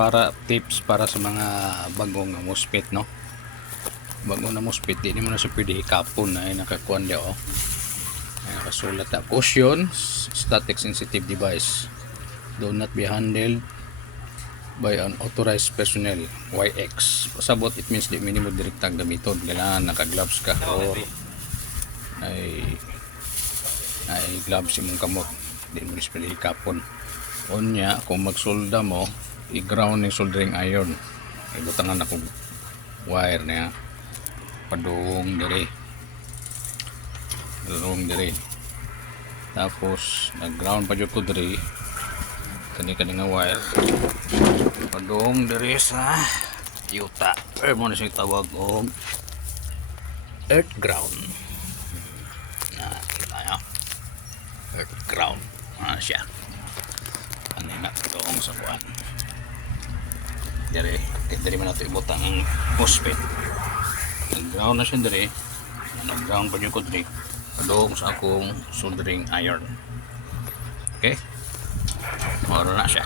para sa mga bagong na MOSFET, no? Bagong na MOSFET, di mo na siya pwede hikapon na nakakuan di ay nakasulat na caution, static sensitive device do not be handled by unauthorized personnel, YX. Pasabot, it means di minimo direktang gamiton, kailangan naka-gloves ka or ay gloves imong kamot, di mo display hikapon. Unya kung magsolda mo, i-ground ng soldering iron, ibutangan akong wire niya padung dire, tapos nag-ground pa jud ko dire kani nga wire padung dire sa yuta, mo na siyang tawag og earth ground. Kita nyo, earth ground siya kanina doong sa buwan dire man nato ibutang ang MOSFET. Nag-ground na siya dire, nag-ground pa nyo ko dire doong sa akong soldering iron. Okay, moro na siya.